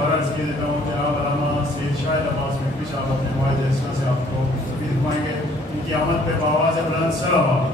دوبارہ عرض کیے دیتا ہوں کہ آپ علامہ سید شاہد عباس مکری صاحب اپنے موعظہ اسنا سے آپ کو تفریح فرمائیں گے. ان کی آمد پہ بآواز بلند صلوات.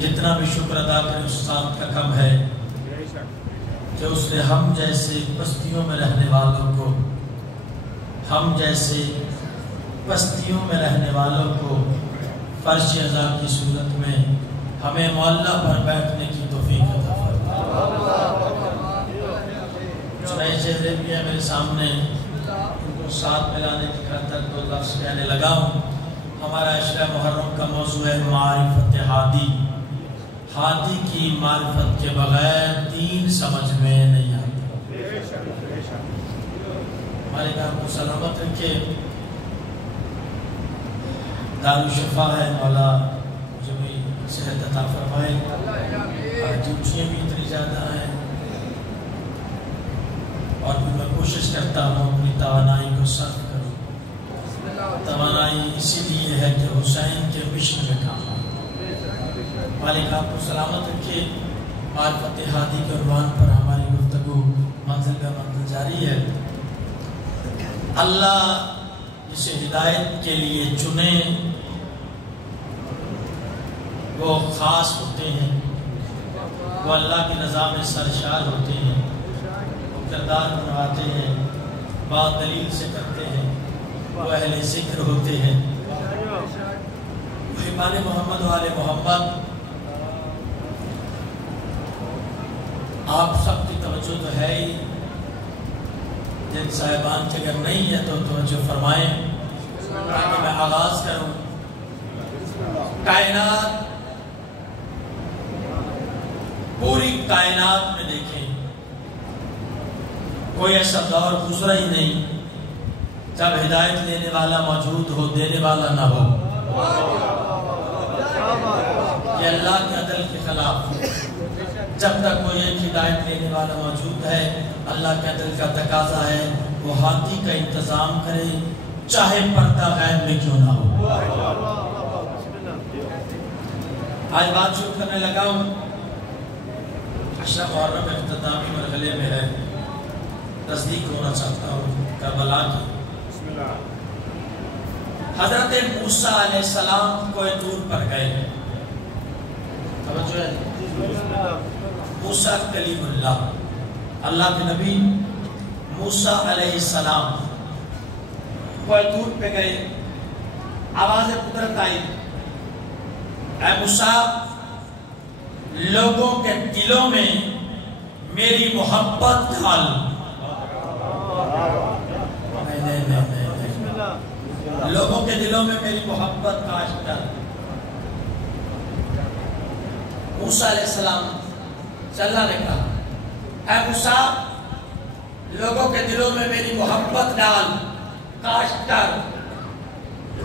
جتنا بھی شکر ادا کرے اس ذات کا کم ہے کہ اس نے ہم جیسے بستیوں میں رہنے والوں کو فرش عزا کی صورت میں ہمیں معلّہ پر بیٹھنے کی توفیق عطا فرمائے. کچھ نئے چہرے بھی ہیں میرے سامنے، ان کو ساتھ ملانے کی خاطر دو لفظ کہنے لگا ہوں. ہمارا عشرہ محرم کا موضوع ہے معرفت ہادی. ہادی کی معرفت کے بغیر دین سمجھ میں نہیں آتا. مالک آپ کو سلامت رکھے. دارالشفا ہے، مولا مجھے بھی صحت عطا فرمائے. ڈیوٹیاں بھی اتنی زیادہ ہیں اور بھی میں کوشش کرتا ہوں اپنی توانائی کو صرف کروں. توانائی اسی لیے ہے کہ حسین کے مشن میں کام آئے. مالک آپ کو سلامت رکھے. معرفت ہادی کے عنوان پر ہماری گفتگو منزل کا منزل جاری ہے. اللہ جسے ہدایت کے لیے چنے وہ خاص ہوتے ہیں، وہ اللہ کی رضا میں سرشار ہوتے ہیں، وہ کردار بنواتے ہیں، بات دلیل سے کرتے ہیں، وہ اہل ذکر ہوتے ہیں. محبان محمد و آل محمد، آپ سب کی توجہ تو ہے ہی. جن صاحبان کے اگر نہیں ہے تو توجہ فرمائیں تاکہ میں آغاز کروں. کائنات، پوری کائنات میں دیکھیں کوئی ایسا دور گزرا ہی نہیں جب ہدایت لینے والا موجود ہو دینے والا نہ ہو، یہ اللہ کے عدل کے خلاف۔ جب تک کوئی ایک ہدایت لینے والا موجود ہے، اللہ کے عدل کا تقاضا ہے وہ ہاتھی کا انتظام کرے، چاہے پردہ غیب میں کیوں نہ ہو۔ آج بات شروع کرنے لگا ہوں، عشرہ محرم اختتامی مرحلے میں ہے، تصدیق ہونا چاہتا ہوں کربلا کی۔ حضرت موسیٰ علیہ السلام کوہ طور پر گئے، توجہ ہے، موسیٰ کلیم اللہ، اللہ کے نبی موسیٰ علیہ السلام کوہ طور پہ گئے، آواز قدرت آئی، اے موسیٰ لوگوں کے دلوں میں میری محبت ڈال۔ لوگوں کے دلوں میں میری محبت کاش کر۔ موسیٰ علیہ السلام سے اللہ نے کہا، اے موسیٰ لوگوں کے دلوں میں میری محبت ڈال، کاش کر۔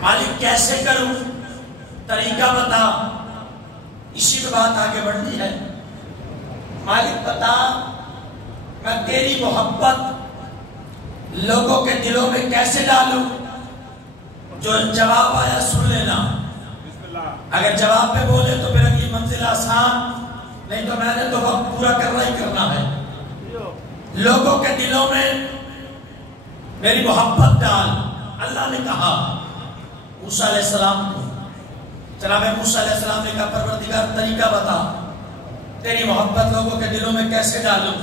مالک کیسے کروں؟ طریقہ بتا۔ اسی پہ بات آگے بڑھتی ہے۔ مالک بتا میں تیری محبت لوگوں کے دلوں میں کیسے ڈالوں؟ جو جواب آیا سن لینا، اگر جواب پہ بولے تو پھر اگلی منزل آسان، نہیں تو میں نے تو وقت پورا کرنا ہی کرنا ہے۔ لوگوں کے دلوں میں میری محبت ڈال، اللہ نے کہا موسیٰ علیہ السلام کو۔ جناب موسیٰ علیہ السلام نے کہا پروردگار طریقہ بتا، تیری محبت لوگوں کے دلوں میں کیسے ڈالوں؟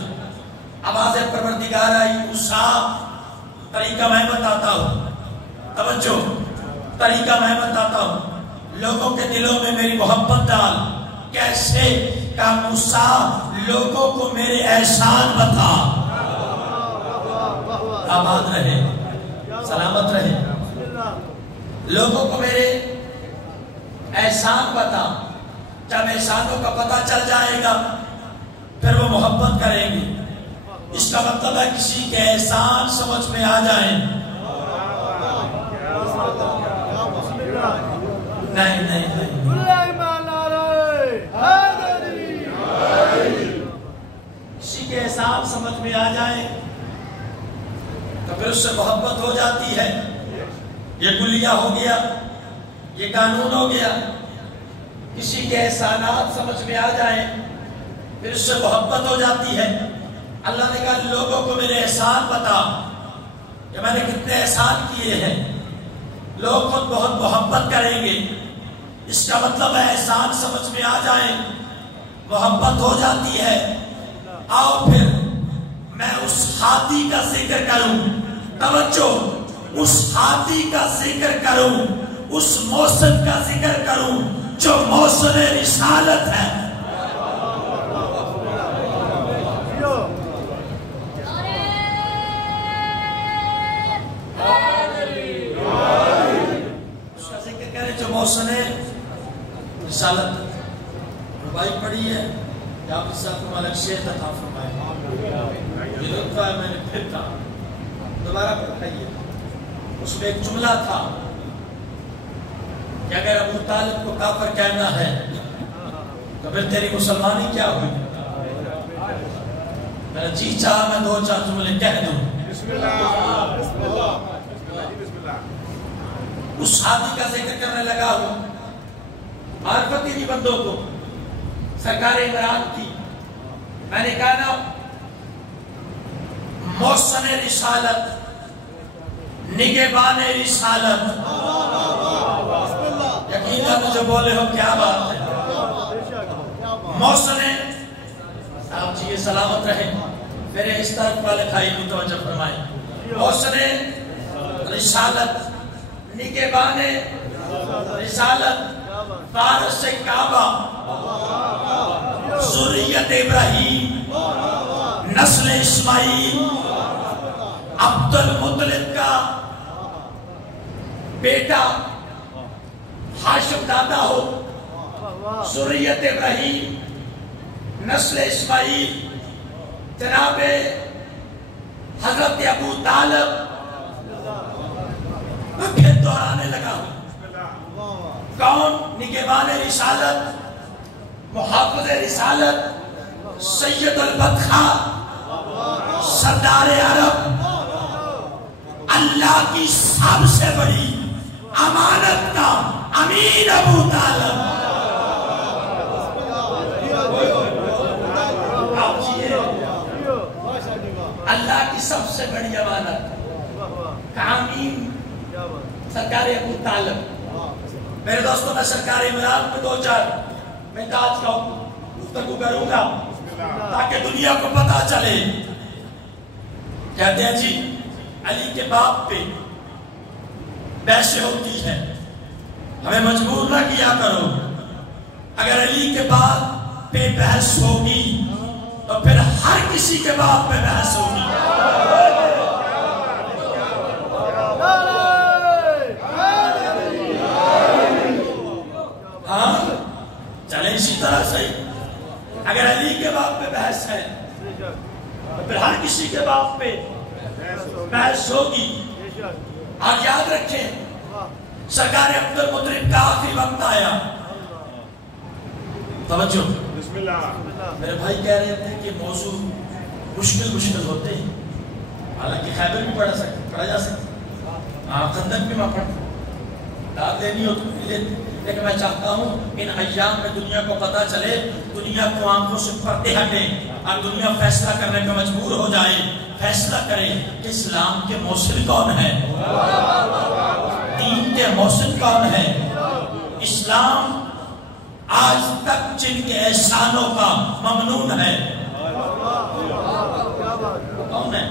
آواز پروردگار آئی، موسیٰ طریقہ میں بتاتا ہوں، توجہ، طریقہ میں بتاتا ہوں، لوگوں کے دلوں میں میری محبت ڈال۔ کیسے؟ کہا موسیٰ لوگوں کو میرے احسان بتا۔ آباد رہے، سلامت رہے، لوگوں کو میرے احسان بتا۔ جب احسانوں کا پتہ چل جائے گا پھر وہ محبت کریں گے۔ اس کا مطلب ہے کسی کے احسان سمجھ میں آ جائیں، نہیں نہیں نہیں، کسی کے احسان سمجھ میں آ جائیں تو پھر اس سے محبت ہو جاتی ہے۔ یہ کلیہ ہو گیا، یہ قانون ہو گیا۔ کسی کے احسانات سمجھ میں آ جائیں پھر اس سے محبت ہو جاتی ہے۔ اللہ نے کہا لوگوں کو میرے احسان بتا کہ میں نے کتنے احسان کیے ہیں، لوگ خود بہت محبت کریں گے۔ اس کا مطلب ہے احسان سمجھ میں آ جائیں، محبت ہو جاتی ہے۔ آؤ پھر میں اس ہاتھی کا ذکر کروں، توجہ، اس ہاتھی کا ذکر کروں، اس موسم کا ذکر کروں جو موسم رسالت ہے۔ اس کا ذکر کریں جو موسم رسالت ربائی پڑھی ہے، یا آپ اس ساتھ کو مالک شیخ عطا فرمائے۔ یہ لطفہ ہے، میں نے پھر کہا دوبارہ پڑھائیے۔ اس میں ایک جملہ تھا کہ اگر ابو طالب کو کافر کہنا ہے تو پھر تیری مسلمانی کیا ہوئی؟ میرا جی چاہا میں دو چار جملے کہہ دوں۔ بسم اللہ، بسم اللہ، بسم اللہ۔ اس ہاتھی کا ذکر کرنے لگا ہوں، معرفت ہی نہیں بندوں کو، سرکار عمران کی۔ میں نے کہا نا موسم رسالت، نگہبان رسالت، یقیناً جو بولے ہو کیا بات ہے۔ موسم آپ جی یہ سلامت رہے، میرے اس طرف والے بھائی متوجہ فرمائیں۔ موسم رسالت، نگہبان رسالت، فارس سے کعبہ، ذریت ابراہیم، نسل اسماعیل، عبد المطلب کا بیٹا ہاشم دادا ہو، ذریت ابراہیم، نسل اسماعیل، جناب حضرت ابو طالب، کون؟ نگہبان رسالت، محافظ رسالت، سید البطحاء، سردار عرب، اللہ کی سب سے بڑی امانت کا امین ابو طالب. اللہ کی سب سے بڑی امانت کا امین سرکار ابو طالب. میرے دوستوں میں سرکار عمران پہ 2-4 منٹاج کا گفتگو کروں گا تاکہ دنیا کو پتا چلے. کہتے ہیں جی علی کے باپ پہ بحثیں ہوتی ہے، ہمیں مجبور نہ کیا کرو. اگر علی کے باپ پہ بحث ہوگی تو پھر ہر کسی کے باپ پہ بحث ہوگی. ہاں چلیں اسی طرح سے اگر علی کے باپ پہ بحث ہے تو پھر ہر کسی کے باپ پہ بحث ہوگی. آج یاد رکھیں سرکار عبد المطلب کا آخری وقت آیا. توجہ، میرے بھائی کہہ رہے تھے کہ موضوع مشکل ہوتے ہیں، حالانکہ خیبر بھی پڑھا جا سکتا، خندق بھی میں پڑھتا، داد لینی ہو تو لیتے. لیکن میں چاہتا ہوں ان ایام میں دنیا کو پتا چلے، دنیا کو آنکھوں سے پردے ہٹیں اور دنیا فیصلہ کرنے پر مجبور ہو جائے. فیصلہ کریں کہ اسلام کے موصل کون ہے، دین کے موصل کون ہے. اسلام آج تک جن کے احسانوں کا ممنون ہے کون ہے؟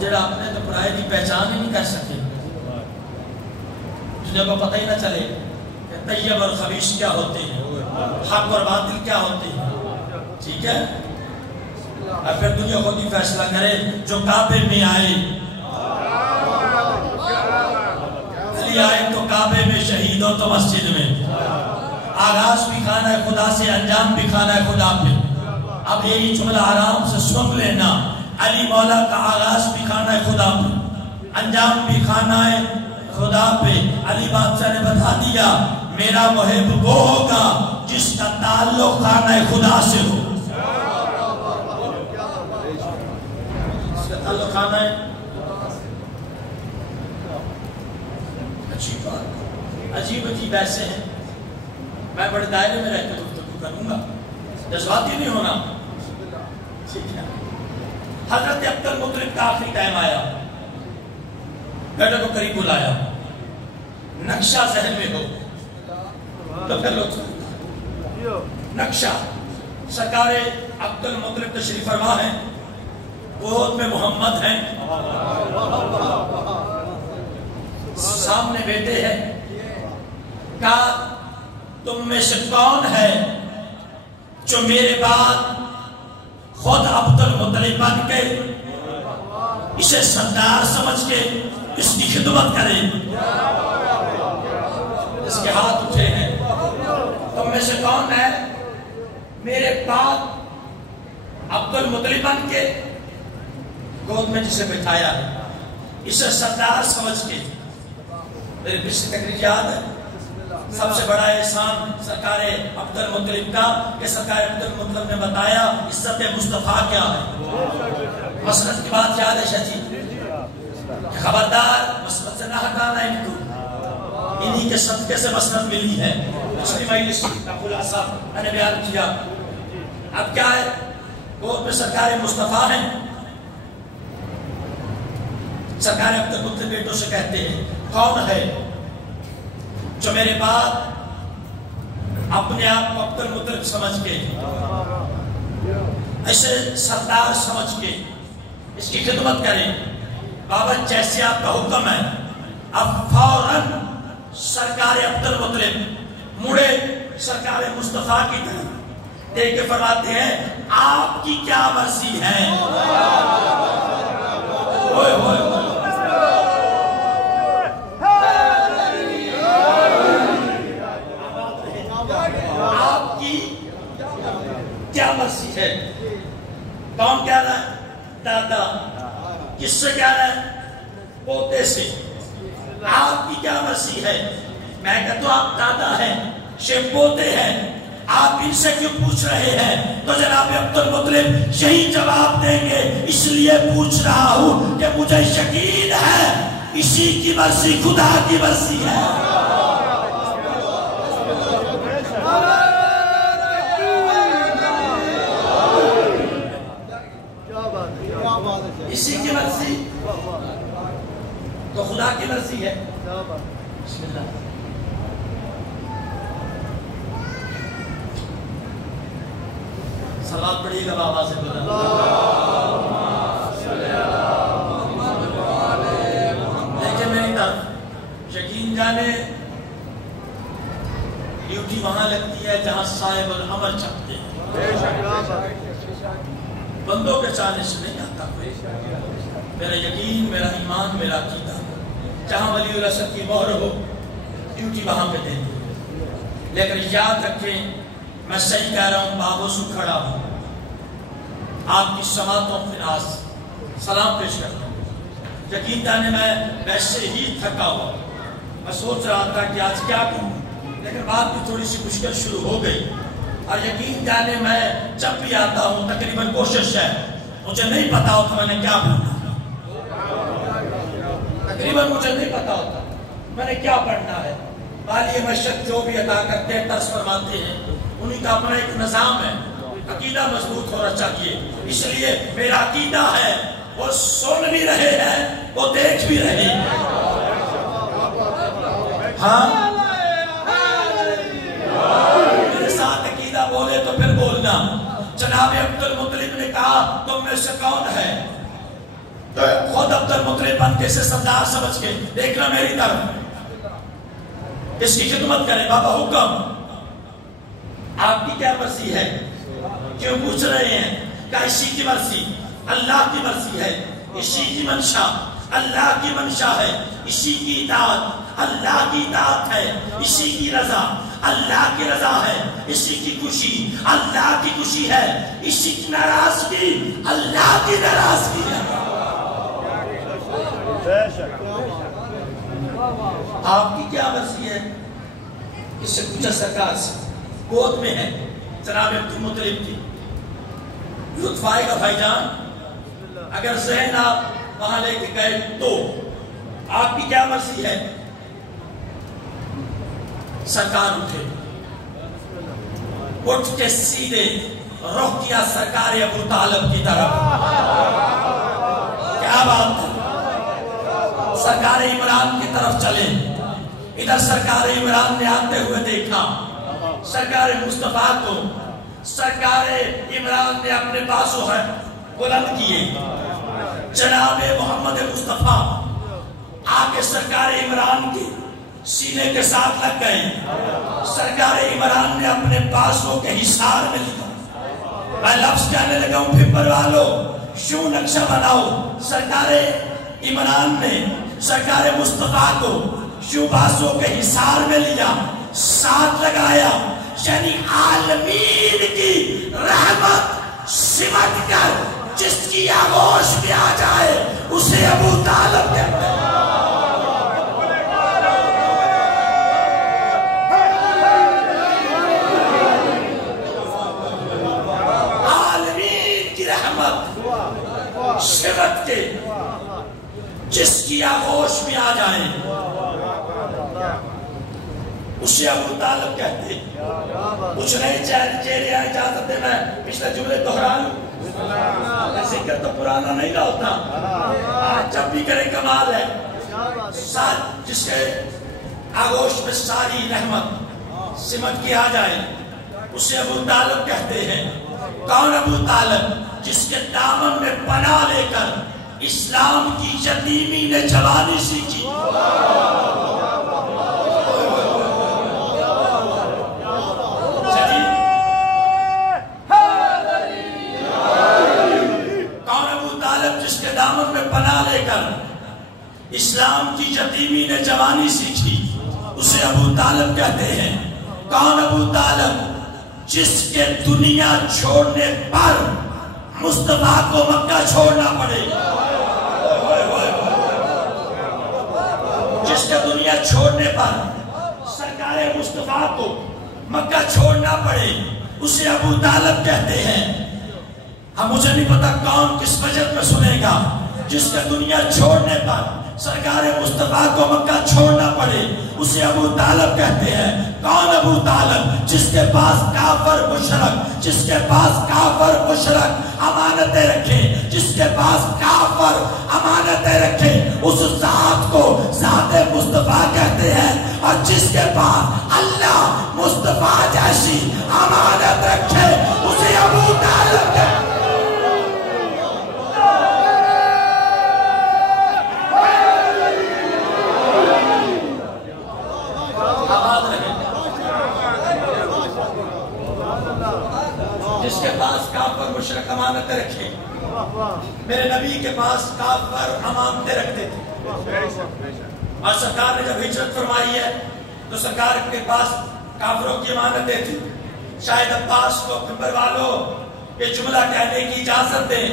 جڑا اپنے تو پرائے کی پہچان ہی نہیں کر سکے، دنیا کو پتہ ہی نہ چلے کہ طیب اور خبیث کیا ہوتے ہیں، حق اور باطل کیا ہوتے ہیں. ٹھیک ہے، اور پھر دنیا خود ہی فیصلہ کرے. جو کعبے میں آئے، علی آئے تو کعبے میں، شہید ہو تو مسجد میں. آغاز بھی خانہ خدا سے، انجام بھی خانہ خدا پہ. اب یہی جملہ آرام سے سن لینا، علی مولا کا آغاز بھی خانہ خدا پہ، انجام بھی خانہ خدا پہ. علی بادشاہ نے بتا دیا میرا محب وہ ہوگا جس کا تعلق خانہ خدا سے ہو. اس کا تعلق خانہ ہے. عجیب ایسے ہیں. میں بڑے دائرے میں رہ کے گفتگو کروں گا، جذباتی نہیں ہونا. ٹھیک ہے. حضرت عبد المطلب کا آخری ٹائم آیا، بیٹے کو قریب بلایا. نقشہ ذہن میں ہو تو پھر لوگ نقشہ. سرکار عبد المطلب تشریف فرما ہے، گود میں محمد ہیں، سامنے بیٹے ہیں. کہا تم میں سے کون ہے جو میرے بعد خود عبد المطلب بن کے اسے سردار سمجھ کے اس کی خدمت کرے. اس کے ہاتھ اٹھے ہیں. تم میں سے کون ہے میرے بعد عبد المطلب بن کے گود میں جسے بٹھایا ہے اسے سردار سمجھ کے. میرے پچھلی تقریر یاد ہے، سب سے بڑا احسان سرکار عبد المطلب کا کہ سرکار عبد المطلب نے بتایا عزت مصطفیٰ کیا ہے. مسند کی بات یاد ہے شاہ جی، خبردار مسند سے نہ ہٹانا ان کو، انہی کے صدقے سے مسند ملی ہے. پچھلی مجلس کا خلاصہ میں نے بیان کیا. اب کیا ہے، گود میں سرکار مصطفیٰ ہیں. سرکار عبد المطلب بیٹوں سے کہتے ہیں کون ہے جو میرے بعد اپنے آپ کو عبد المطلب سمجھ کے، ایسے سردار سمجھ کے اس کی خدمت کریں. بابا جیسے آپ کا حکم ہے. اب فوراً سرکار عبد المطلب مڑے سرکار مصطفیٰ کی طرف دیکھ کے فرماتے ہیں آپ کی کیا مرضی ہے. ہوئے ہوئے آپ کی کیا مرضی ہے. کون کہہ رہا ہے؟ دادا. کس سے کہہ رہا ہے؟ پوتے سے. آپ کی کیا مرضی ہے؟ میں کہتا ہوں آپ دادا ہیں، شیخ پوتے ہیں، آپ ان سے کیوں پوچھ رہے ہیں؟ تو جناب عبد المطلب یہی جواب دیں گے، اس لیے پوچھ رہا ہوں کہ مجھے یقین ہے اسی کی مرضی خدا کی مرضی ہے۔ اسی کی مرضی تو خدا کی مرضی ہے۔ بسم اللہ۔ صلوات پڑھیے گا بابا سے بلند۔ دیکھیں میری طرف، یقین جانے ڈیوٹی وہاں لگتی ہے جہاں صاحب الامر چاہتے ہیں، بندوں کے چاہنے سے نہیں آتا کوئی۔ میرا یقین، میرا ایمان، میرا عقیدہ، جہاں ولی الاسد کی مہر ہو ڈیوٹی وہاں پہ دیں گے۔ لیکن یاد رکھیں میں صحیح کہہ رہا ہوں، بابوسو کھڑا ہوں، آپ کی سماعتوں فراز سلام پیش کرتا ہوں۔ یقین جانے میں ویسے ہی تھکا ہوا، میں سوچ رہا تھا کہ آج کیا کروں، لیکن بات بھی تھوڑی سی مشکل شروع ہو گئی۔ اور یقین جانے میں جب بھی آتا ہوں تقریباً کوشش ہے، مجھے نہیں پتا ہوتا میں نے کیا پڑھنا، تقریباً مجھے نہیں پتا ہوتا میں نے کیا پڑھنا ہے۔ بالی مشق جو بھی عطا کرتے ہیں، درس فرماتے ہیں، انہیں کا اپنا ایک نظام ہے، عقیدہ مضبوط ہونا چاہیے۔ اس لیے میرا عقیدہ ہے وہ سن بھی رہے ہیں، وہ دیکھ بھی رہے ہیں۔ ہاں میرے ساتھ عقیدہ بولے تو پھر بولنا۔ جناب عبد المطلب نے کہا تم میں سے کون ہے؟ تو خود عبد المطلب بن کے سے سردار سمجھ کے دیکھنا میری طرف، اس کی خدمت کریں۔ بابا حکم، آپ کی کیا مرضی ہے؟ کیوں پوچھ رہے ہیں؟ کہ اسی کی مرضی اللہ کی مرضی ہے، اسی کی منشا اللہ کی منشا ہے، اسی کی اطاعت اللہ کی اطاعت ہے، اسی کی رضا اللہ کی رضا ہے، اسی کی خوشی اللہ کی خوشی ہے، اسی کی ناراضگی اللہ کی ناراضگی ہے۔ آپ کی کیا مرضی ہے؟ اس سے پوچھا سرکار سے، گود میں ہے جناب عبد المطلب کی، لطف آئے گا بھائی جان اگر ذہن آپ وہاں لے کے گئے تو آپ کی کیا مرضی ہے؟ سرکار اٹھے، اٹھ کے سیدھے رخ کیا سرکار ابو طالب کی طرف۔ کیا بات ہے، سرکار عمران کی طرف چلے، ادھر سرکار عمران نے آتے ہوئے دیکھا سرکار مصطفیٰ کو، سرکار عمران نے اپنے بازو ہے بلند کیے، جناب محمد مصطفیٰ آکے سرکار عمران کے سینے کے ساتھ لگ گئے، سرکار عمران نے اپنے بازو کے حصار میں لیا۔ میں لفظ کہنے لگا ہوں پھپر والو یوں نقشہ بناؤ، سرکار عمران نے سرکار مصطفیٰ کو یوں بازو کے حصار میں لیا، ساتھ لگایا، یعنی عالمین کی رحمت سمٹ کر جس کی آغوش میں آ جائے اسے ابو طالب کہتے ہیں۔ عالمین کی رحمت سمٹ کے جس کی آغوش میں آ جائے اسے ابو طالب کہتے ہیں۔ کچھ نئے چہرے آئے، اجازت دے میں پچھلے جملے دہرا لوں، ذکر تو پرانا نہیں نہ ہوتا، جب بھی کرے کمال ہے۔ جس کے آغوش میں ساری رحمت سمٹ کے آ جائے اسے ابو طالب کہتے ہیں۔ کون ابو طالب؟ جس کے دامن میں پناہ لے کر اسلام کی یتیمی نے جوانی سیکھی۔ دامن میں پناہ لے کر اسلام کی یتیمی نے جوانی سیکھی، اسے ابو طالب کہتے ہیں۔ کون ابو طالب؟ جس کے دنیا چھوڑنے پر مصطفیٰ کو مکہ چھوڑنا پڑے، جس کے دنیا چھوڑنے پر سرکار مصطفیٰ کو مکہ چھوڑنا پڑے اسے ابو طالب کہتے ہیں. اب مجھے نہیں پتا کون کس بجٹ میں سنے گا جس کے دنیا چھوڑنے پر سرکار مصطفیٰ کو مکہ چھوڑنا پڑے اسے ابو طالب کہتے ہیں. کون ابو طالب؟ جس کے پاس کافر مشرک، جس کے پاس کافر مشرک امانتیں رکھے، جس کے پاس کافر امانتیں رکھے اس ذات کو ذات مصطفیٰ کہتے ہیں. اور جس کے پاس اللہ مصطفیٰ جیسی امانت رکھے اسے ابو طالب کہتے ہیں. جس کے پاس کافر مشرک امانتیں رکھے، میرے نبی کے پاس کافر امانتیں رکھتے تھے. اور سرکار نے جب ہجرت فرمائی ہے تو سرکار کے پاس کافروں کی امانتیں تھی. شاید عباس کو منبر والوں یہ جملہ کہنے کی اجازت دیں،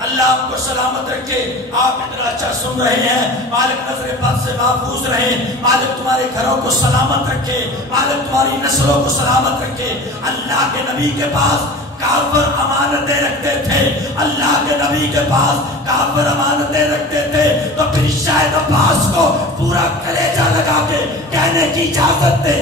اللہ آپ کو سلامت رکھے، آپ اتنا اچھا سن رہے ہیں، مالک نظر بد سے محفوظ رہیں، مالک تمہارے گھروں کو سلامت رکھے، مالک تمہاری نسلوں کو سلامت رکھے. اللہ کے نبی کے پاس کافر امانتیں رکھتے تھے، اللہ کے نبی کے پاس کافر امانتیں رکھتے تھے. تو پھر شاید عباس کو پورا کلیجہ لگا کے کہنے کی اجازت دے،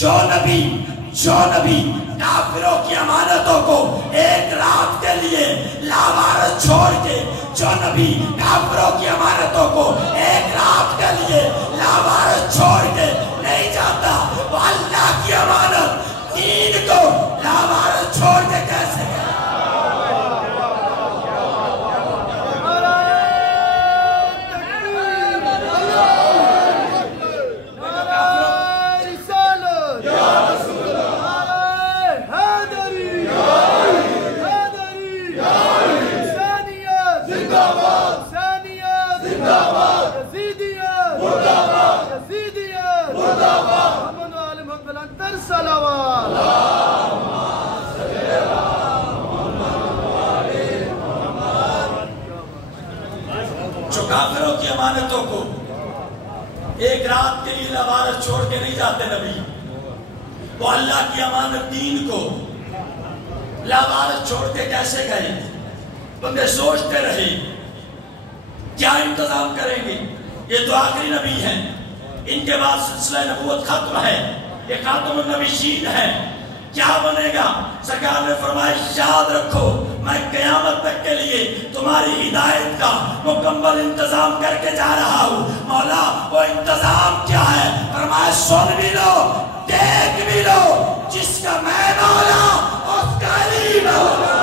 جو نبی کافروں کی امانتوں کو ایک رات کے لیے لاوارث چھوڑ کے، جو نبی کافروں کی امانتوں کو ایک رات کے لیے لاوارث چھوڑ کے نہیں جاتا، وہ اللہ کی امانت دین کو لاوارث چھوڑ کے کیسے گیا؟ جو کافروں کی امانتوں کو ایک رات کے لیے لاوارث چھوڑ کے نہیں جاتے نبی، وہ اللہ کی امانت دین کو لاوارث چھوڑ کے کیسے گئے؟ بندے سوچتے رہے کیا انتظام کریں گے. یہ تو آخری نبی ہیں، ان کے بعد سلسلہ نبوت ختم ہے، یہ خاتم النبیین ہے، کیا بنے گا؟ سرکار نے فرمایا یاد رکھو میں قیامت تک کے لیے تمہاری ہدایت کا مکمل انتظام کر کے جا رہا ہوں. مولا وہ انتظام کیا ہے؟ فرمایا سن بھی لو، دیکھ بھی لو، جس کا میں مولا اس کا علی مولا.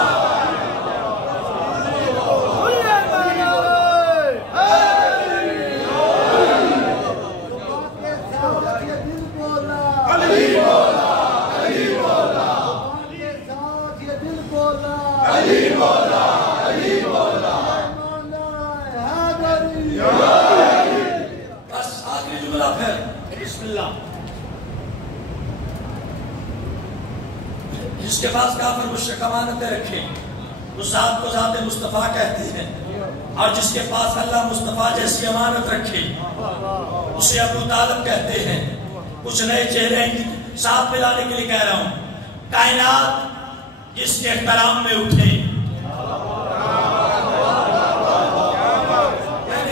بس آخری جملہ پھر بسم اللہ. جس کے پاس کافر مشرک امانتیں رکھے اس ذات کو ذات مصطفیٰ کہتے ہیں، اور جس کے پاس اللہ مصطفیٰ جیسی امانت رکھے اسے ابو طالب کہتے ہیں. کچھ نئے چہرے ساتھ ملانے کے لیے کہہ رہا ہوں. کائنات جس کے احترام میں اٹھے،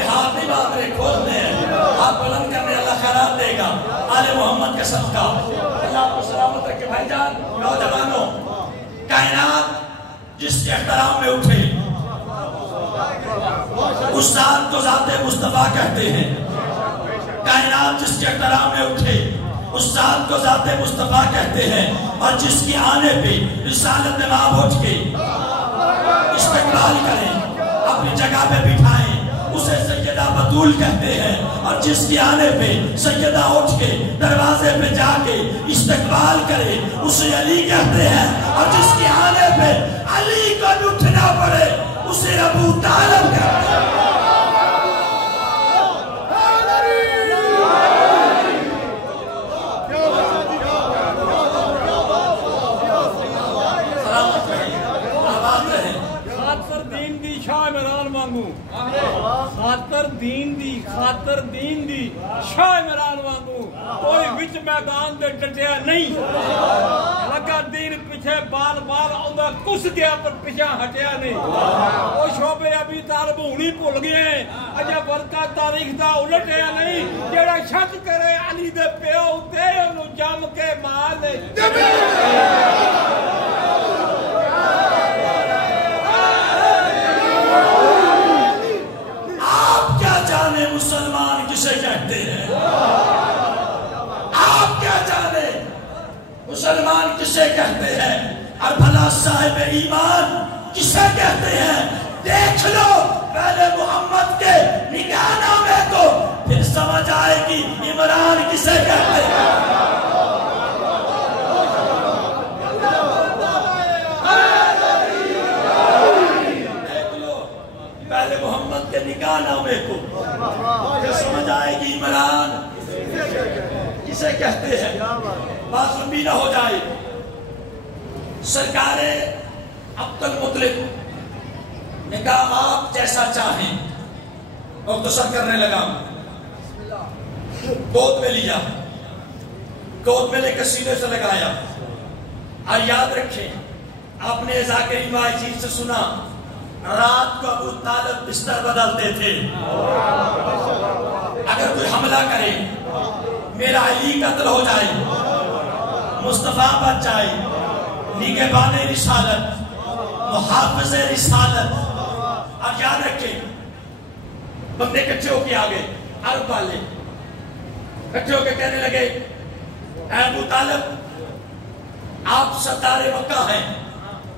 ہاتھ نہیں بات رہے کھولتے ہیں، ہاتھ بلند کرنے اللہ خیرات دے گا. آل محمد کا صدقہ اللہ آپ کو سلامت رکھے. بھائی جان نوجوانوں، کائنات جس کے احترام میں اٹھے اس ذات کو ذات مصطفیٰ کہتے ہیں. کائنات جس کے احترام میں اٹھے اس ذات کو ذات مصطفیٰ کہتے ہیں. اور جس کی آنے پہ رسالت نواب اٹھ کے استقبال کریں، اپنی جگہ پہ بٹھائیں، اسے سیدہ بطول کہتے ہیں. اور جس کی آنے پہ سیدہ اٹھ کے دروازے پہ جا کے استقبال کرے اسے علی کہتے ہیں. اور جس کی آنے پہ علی کو اٹھنا پڑے اسے ابو طالب کہتے ہیں. خاطر دین دی شاہ عمران وانگو کوئی وچ میدان دے ڈٹیا نہیں لگا دین پیچھے بال بال آندا کس گیا پر پیچھے ہٹیا نہیں او شعبے ابھی طالب ہونی بھول گئے اجا ورقہ تاریخ دا الٹیا نہیں جڑا شک کرے علی دے پیو تے اونوں جم کے مار دے آپ کیا جانے مسلمان کسے کہتے ہیں؟ آپ کیا جانے مسلمان کسے کہتے ہیں؟ اور بھلا صاحب ایمان کسے کہتے ہیں؟ دیکھ لو پہلے محمد کے نگاہ نامے کو، پھر سمجھ آئے گی عمران کسے کہتے ہیں۔ پہلے محمد کے نگاہ نامے کو، پھر سمجھ آئے گی عمران کسے کہتے ہیں۔ بات لمبی نہ ہو جائے، سرکار عبد المطلب نے کہا آپ جیسا چاہیں، مختصر کرنے لگا، گود میں لیا، گود میں لے کر سینے سے لگایا، اور یاد رکھیں آپ نے ذا کریمہ عزیز سے سنا رات کو ابو طالب بستر بدلتے تھے، اگر کوئی حملہ کرے میرا علی قتل ہو جائے، مصطفیٰ بچ جائے، نگہبان رسالت، محافظ رسالت۔ اور یاد رکھیں بندے کچھے ہو کے آگے عرب والے کچھے ہو کے کہنے لگے اے ابو طالب آپ سردار مکہ ہیں،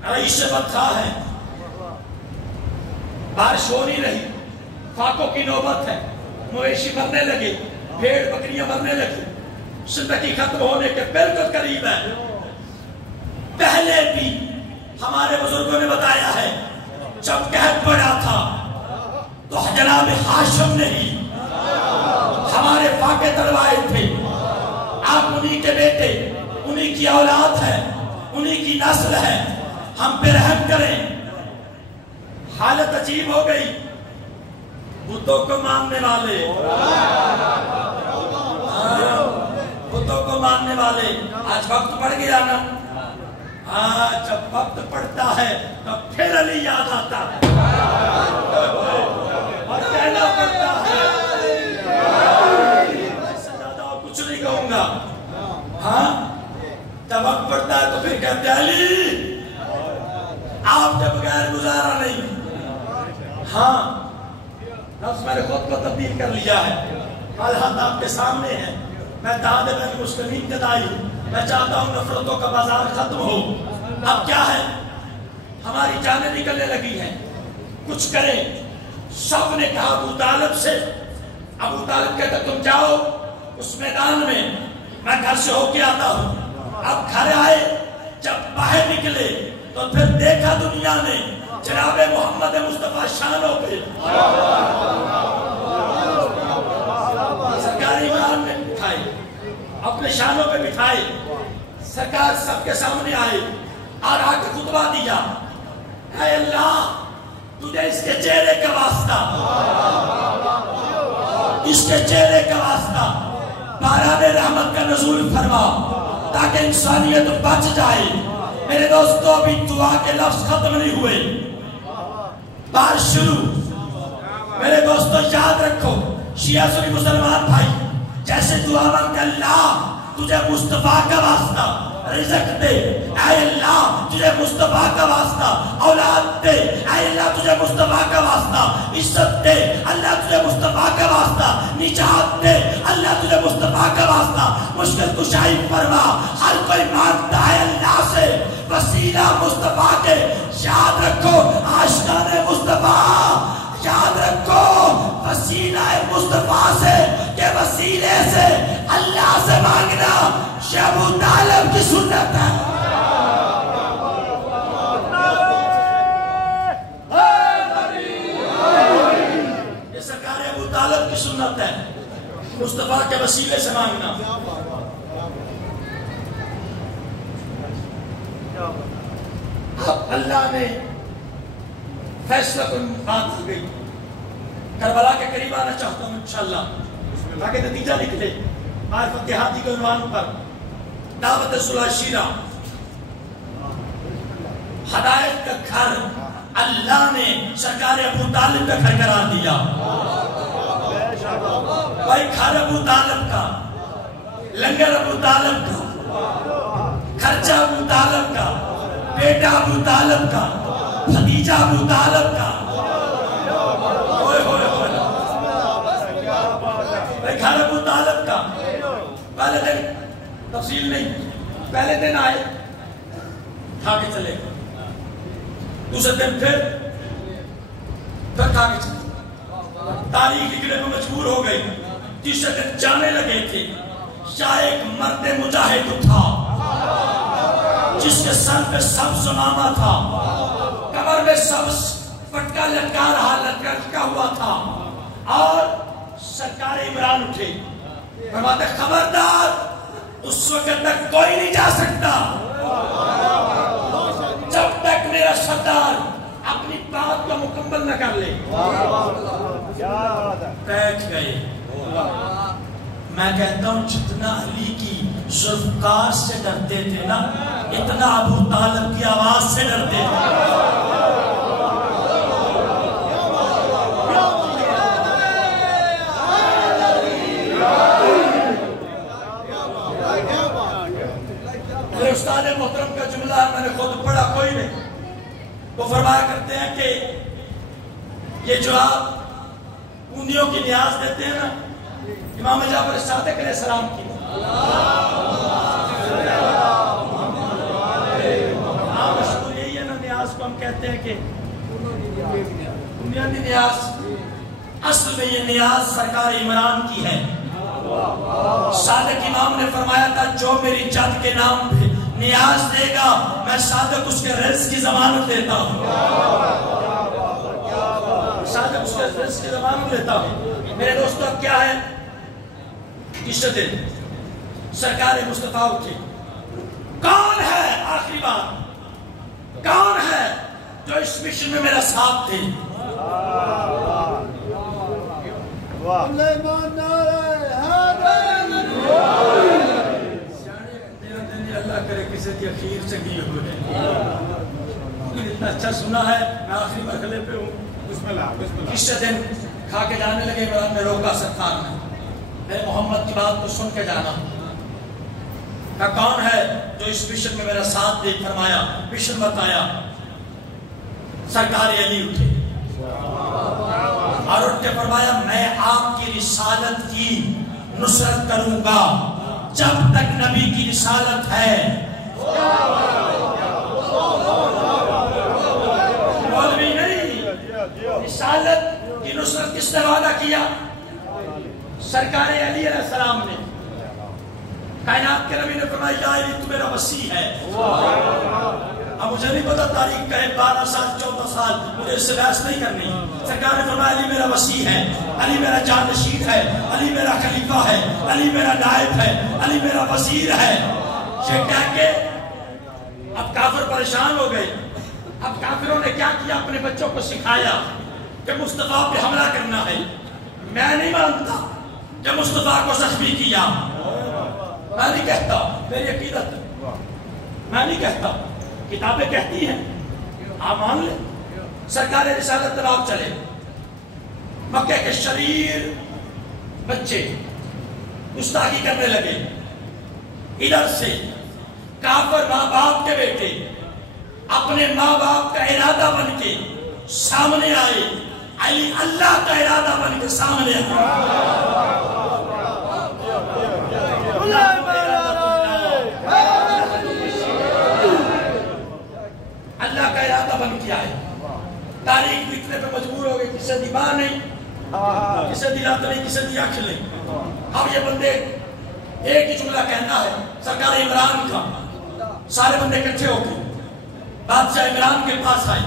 رئیس بدخواہ ہیں، بارش ہو نہیں رہی، فاقوں کی نوبت ہے، مویشی مرنے لگے، بھیڑ بکریاں مرنے لگی، زندگی ختم ہونے کے بالکل قریب ہے۔ پہلے بھی ہمارے بزرگوں نے بتایا ہے جب قحط پڑا تھا تو جناب ہاشم نے ہی ہمارے فاقے تڑوائے تھے، آپ انہی کے بیٹے، انہی کی اولاد ہے، انہی کی نسل ہے، ہم پہ رحم کریں۔ حالت عجیب ہو گئی، بتوں کو ماننے والے، بتوں کو ماننے والے، آج وقت پڑ گیا نا، جب وقت پڑتا ہے تو پھر علی یاد آتا ہے اور کہنا پڑتا ہے، اس سے زیادہ اور کچھ نہیں کہوں گا۔ ہاں جب وقت پڑتا ہے تو پھر کہتے ہیں علی آپ کے بغیر گزارا نہیں۔ ہاں لفظ میں نے خود کو تبدیل کر لیا ہے، حالات آپ کے سامنے ہیں، میں داد بین مسلمین کے دائی ہوں، میں چاہتا ہوں نفرتوں کا بازار ختم ہو۔ اب کیا ہے ہماری جانیں نکلنے لگی ہیں، کچھ کریں۔ سب نے کہا ابو طالب سے، ابو طالب کہتا تم جاؤ اس میدان میں گھر سے ہو کے آتا ہوں۔ اب گھر آئے، جب باہر نکلے تو پھر دیکھا دنیا نے جناب محمد مصطفیٰ شانوں پہ، سرکار عمران نے بٹھائے، اپنے شانوں پہ بٹھائے، سرکار سب کے سامنے آئے اور آ کے خطبہ دیا، اے اللہ تجھے اس کے چہرے کا واسطہ، اس کے چہرے کا واسطہ باران رحمت کا نزول فرما تاکہ انسانیت بچ جائے۔ میرے دوستو ابھی دعا کے لفظ ختم نہیں ہوئے، بات شروع۔ میرے دوستو یاد رکھو شیعہ سنی مسلمان بھائی، جیسے دعا مانگتے اللہ تجھے مصطفیٰ کا واسطہ رزق دے، اے اللہ تجھے مصطفیٰ کا واسطہ اولاد دے، اے اللہ تجھے مصطفیٰ کا واسطہ عزت دے، اللہ تجھے مصطفیٰ کا واسطہ نجات دے، اللہ تجھے مصطفیٰ کا واسطہ مشکل کشائی فرما۔ ہر کوئی مانگتا ہے اللہ سے وسیلہ مصطفیٰ کے، یاد رکھو عاشقان مصطفیٰ، یاد رکھو وسیلہ مصطفیٰ سے کہ وسیلے سے اللہ سے مانگنا یہ ابو طالب کی سنت ہے۔ یہ سرکار ابو طالب کی سنت ہے، مصطفیٰ کے وسیلے سے مانگنا۔ اب اللہ نے فیصلہ کو بات ہو گئی، کربلا کے قریب آنا چاہتا ہوں انشاءاللہ تاکہ نتیجہ نکلے۔ معرفت دیہاتی کے عنوان پر دعوت صلح شیرہ ہدایت کا گھر اللہ نے سرکار ابو طالب کا گھر قرار دیا. بھائی گھر ابو طالب کا، لنگر ابو طالب کا، خرچہ ابو طالب کا، بیٹا ابو طالب کا، بھتیجا ابو طالب کا. بھائی گھر ابو طالب کا. پہلے دن تفصیل نہیں، پہلے دن آئے کھا کے چلے گئے، دوسرے دن پھر کھا کے چلے گئے، تاریخ لکھنے میں مجبور ہو گئی. تیسرے دن جانے لگے تھے. شاہ ایک مرد مجاہد تھا جس کے سر پہ سبز عمامہ تھا، کمر میں سبز پٹکا لٹکا رہا، لٹکا ہوا تھا، اور سرکار عمران اٹھے. فرماتے خبردار اس وقت تک کوئی نہیں جا سکتا جب تک میرا سردار اپنی بات کو مکمل نہ کر لے. بیٹھ گئے. میں کہتا ہوں جتنا علی کی ذوالفقار سے ڈرتے تھے نا، اتنا ابو طالب کی آواز سے ڈرتے تھے. میرے استاد محترم کا جملہ ہے، میں نے خود پڑھا، کوئی نہیں. وہ فرمایا کرتے ہیں کہ یہ جو آپ اونیوں کی نیاز دیتے ہیں نا، امام جعفر صادق علیہ السلام کی مشہور یہی ہے نا، نیاز کو ہم کہتے ہیں کہ بنیادی نیاز. اصل میں یہ نیاز سرکار عمران کی ہے. صادق امام نے فرمایا تھا جو میری جد کے نام پہ نیاز دے گا میں صادق اس کے رزق کی ضمانت دیتا ہوں. صادق اس کے رزق کی ضمانت دیتا ہوں. میرے دوستو کیا ہے، اس دن سرکار مصطفیٰ اٹھے. کون ہے، آخری بات، کون ہے جو اس مشن میں میرا ساتھ تھے؟ اللہ کرے کسی کی اخیر چنگی ہو جائے. اتنا اچھا سنا ہے، میں آخری مرحلے پہ ہوں. اس دن کھا کے جانے لگے. عمران نے روکا سرکار نے، میرے محمد کی بات کو سن کے جانا. کہ کون ہے جو اس مشن میں میرا ساتھ دے؟ فرمایا، مشن بتایا. سرکار علی اٹھے اور اٹھ کے فرمایا میں آپ کی رسالت کی نصرت کروں گا جب تک نبی کی رسالت ہے. مولوی نہیں، رسالت کی نصرت کس نے وعدہ کیا؟ سرکار علی علیہ السلام نے. کائنات کے نبی نے فرمایا یا علی تو میرا وسیع ہے. اب مجھے نہیں پتا تاریخ کا ہے، 12 سال 14 سال، مجھے اس سے بحث نہیں کرنی. سرکار نے فرمایا علی میرا وسیع ہے، علی میرا جانشین ہے، علی میرا خلیفہ ہے، علی میرا نائب ہے، علی میرا وزیر ہے. یہ کہہ کے اب کافر پریشان ہو گئے. اب کافروں نے کیا کیا؟ اپنے بچوں کو سکھایا کہ مصطفیٰ پہ حملہ کرنا ہے. میں نہیں مانتا کہ مصطفیٰ کو زخمی کیا. میں نہیں کہتا، میری عقیدت، میں نہیں کہتا، کتابیں کہتی ہیں، آپ مان لیں. سرکار رسالت طلاب چلے. مکہ کے شریر بچے گستاخی کرنے لگے. ادھر سے کافر ماں باپ کے بیٹے اپنے ماں باپ کا ارادہ بن کے سامنے آئے. علی اللہ کا ارادہ بن کے سامنے آئے. اللہ کا ارادہ بن کے آئے. تاریخ لکھنے پہ مجبور ہو گئے. کسی دی ماں نہیں، کسی دی رات نہیں، کسی دی آنکھ نہیں. اب یہ بندے ایک ہی جملہ کہنا ہے سرکار عمران کا. سارے بندے اکٹھے ہو گئے. بادشاہ عمران کے پاس آئے.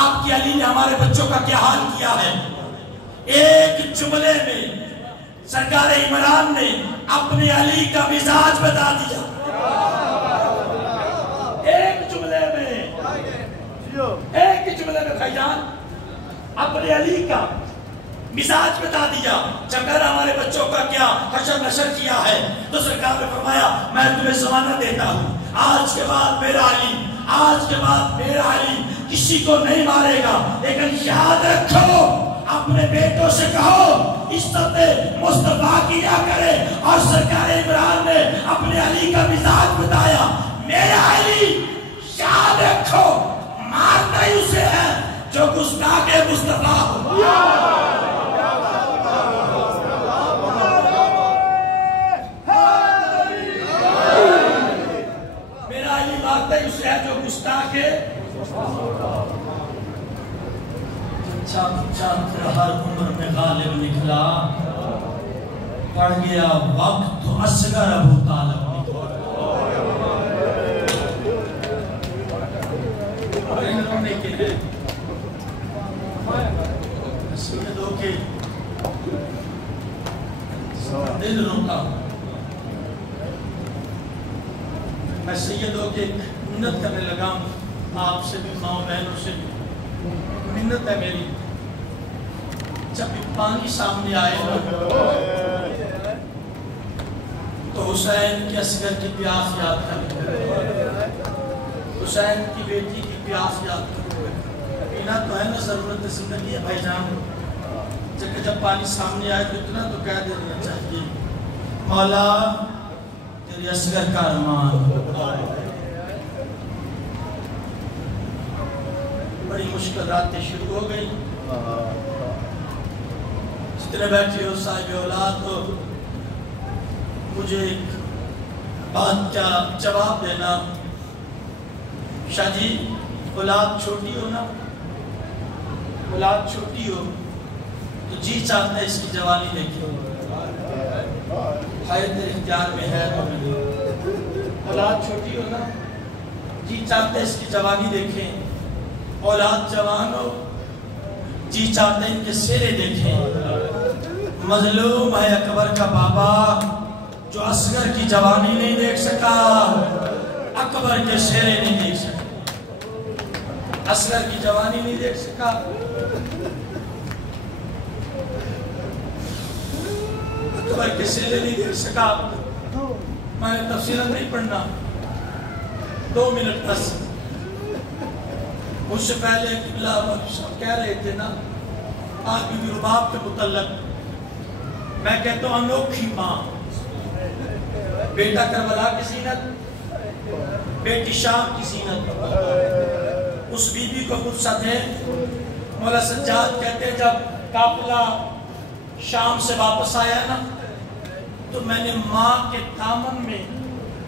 آپ کی علی نے ہمارے بچوں کا کیا حال کیا ہے؟ ایک جملے میں سرکار عمران نے اپنے علی کا مزاج بتا دیا. ایک جملے میں بھائی جان اپنے علی کا مزاج بتا دیا. جب میں نے ہمارے بچوں کا کیا حشر نشر کیا ہے تو سرکار نے فرمایا میں تمہیں ضمانت دیتا ہوں آج کے بعد میرا علی کسی کو نہیں مارے گا. لیکن یاد رکھو اپنے بیٹوں سے کہو عزت مصطفیٰ کیا کرے. اور سرکار عمران نے اپنے علی کا مزاج بتایا میرا علی یاد رکھو مارنا ہی اسے ہے جو گستاخ مصطفیٰ ہو. میرا علی مارتا ہی اسے ہے جو گستاخ ہے. ہر عمر میں غالب نکلا پڑ گیا وقت تو اصغر ابو طالب دل روتا میں سیدوں کے منت کرنے لگا ہوں آپ سے بھی ماں بہنوں سے منت ہے میری جب بھی پانی سامنے آئے تو حسین کے اصغر کی پیاس یاد کر حسین کی بیٹی کی پیاس یاد کر پینا تو ہے نا ضرورت زندگی ہے بھائی جان. جب پانی سامنے آئے تو اتنا تو کہہ دینا چاہیے مولا تیرے اصغر کا ارمان. بڑی مشکل راتیں شروع ہو گئی. جتنے بیٹھے ہو صاحب اولاد ہو مجھے ایک بات کا جواب دینا. شاہ جی اولاد چھوٹی ہو نا اولاد چھوٹی ہو تو جی چاہتا ہے اس کی جوانی دیکھیں خیر تیرے اختیار میں ہے اولاد چھوٹی ہو نا جی چاہتا ہے اس کی جوانی دیکھیں. اولاد جوان ہو جی چاہتے ہیں ان کے سیرے دیکھیں. مظلوم ہے اکبر کا بابا جو اصغر کی جوانی نہیں دیکھ سکا اکبر کے سیرے نہیں دیکھ سکا. اصغر کی جوانی نہیں دیکھ سکا اکبر کے سیرے نہیں دیکھ سکا. میں نے تفصیل نہیں پڑھنا 2 منٹ بس. مجھ سے پہلے قبلہ کہہ رہے تھے نا آپ بی بی رباب کے متعلق میں کہتا ہوں انوکھی ماں. بیٹا کربلا کی زینت بیٹی شام کی زینت. اس بی بی کو فرصت ہے. مولا سجاد کہتے ہیں جب قافلہ شام سے واپس آیا نا تو میں نے ماں کے دامن میں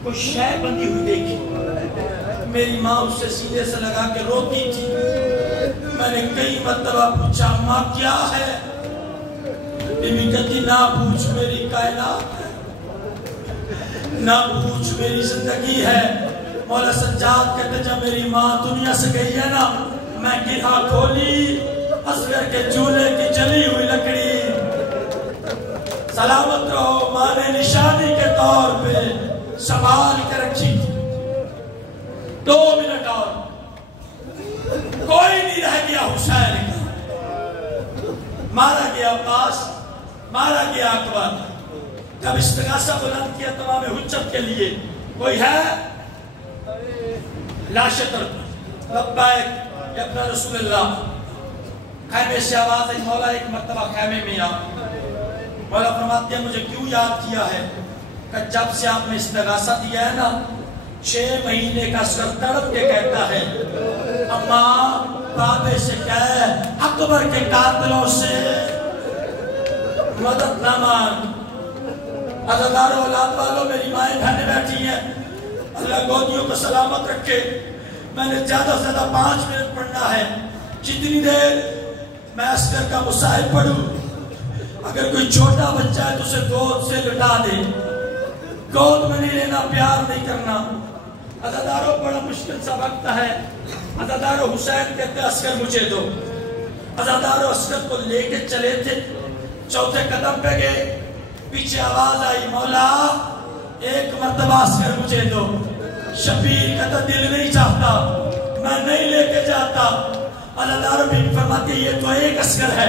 کوئی شے بندی ہوئی دیکھی. میری ماں اس سے سیدھے سے لگا کے روتی تھی. میں نے کئی مرتبہ پوچھا ماں کیا ہے؟ بیوی کہتی نہ پوچھ میری کائنات ہے نہ پوچھ میری زندگی ہے. مولا سجاد کہتے جب میری ماں دنیا سے گئی ہے نا میں گرہ کھولی اصغر کے چولہے کی جلی ہوئی لکڑی. سلامت رہو ماں نے نشانی کے طور پہ سنبھال کے رکھی تھی. 2 منٹ اور کوئی نہیں رہ گیا حسین کا. مارا گیا عباس مارا گیا اکبر. جب استغاثہ بلند کیا تمام حجت کے لیے کوئی ہے لاش طرف لبیک یا ابن رسول اللہ. خیمے سے آواز آئی مولا ایک مرتبہ خیمے میں آ. مولا فرماتے ہیں مجھے کیوں یاد کیا ہے کہ جب سے آپ نے استغاثہ دیا ہے نا 6 مہینے کا سر تڑپ کے کہتا ہے اماں بابے سے کہہ اکبر کے قاتلوں سے مدد نہ مانگ. عزادار اولاد والوں میری مائیں بہنیں بیٹھی ہیں اللہ گودیوں کو سلامت رکھے. میں نے زیادہ سے زیادہ 5 منٹ پڑھنا ہے. جتنی دیر میں اصغر کا مصائب پڑھوں اگر کوئی چھوٹا بچہ ہے تو اسے گود سے لٹا دے. گود میں نہیں لینا پیار نہیں کرنا. عزاداروں بڑا مشکل سا وقت ہے. عزاداروں حسین کہتے اصغر مجھے دو. عزاداروں اصغر کو لے کے چلے تھے. چوتھے قدم پہ گئے پیچھے آواز آئی مولا ایک مرتبہ اصغر مجھے دو. شبیر کہتا دل نہیں چاہتا میں نہیں لے کے جاتا. عزاداروں بھی فرماتے یہ تو ایک اصغر ہے